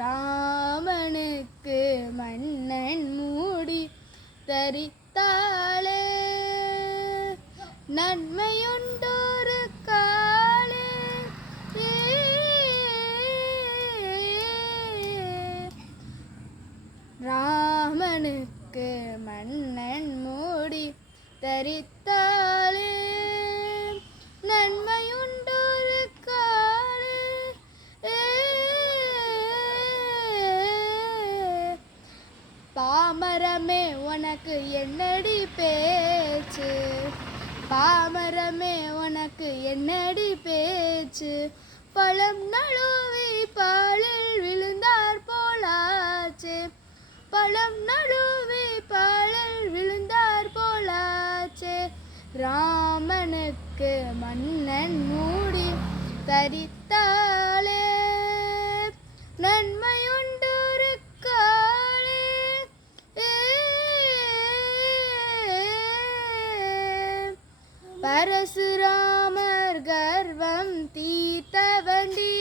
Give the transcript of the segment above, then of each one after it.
ராமனுக்கு மன்னன் மூடி தரித்தாளே நன்மையுண்டொரு காலே ராமனுக்கு மன்னன் மூடி தரித்தாளே நன்மையுண்டொரு காலே பாமரமே உனக்கு என்னடி பேச்சு பாமரமே உனக்கு என்னடி பேச்சு பழம் நழுவி பாலில் விழுந்தார் போலாச்சு பழம் நழுவி பாலில் விழுந்தார் போலாச்சு ராமனுக்கு மன்னன் மூடி தரித்தாளே நன்மையுண்டொரு காலே பரசுராமர் கர்வம் தீர்த்தவண்டி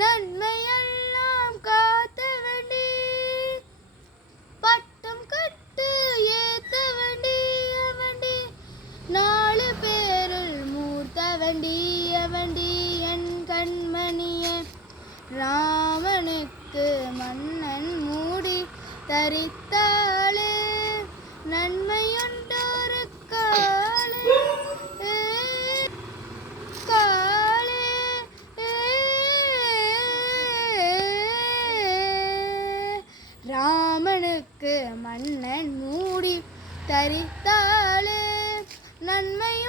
நன்மையெல்லாம் காத்தவண்டி பட்டம் கட்டு ஏத்தவண்டி அவண்டி 4 பேரில் மூர்த்தவண்டி அவண்டி என் கண்மணியே ராமனுக்கு மன்னன் மூடி தரித்தாளே நன்மையுண்டொரு காலே காலே ராமனுக்கு மன்னன் மூடி தரித்தாளே நன்மையும்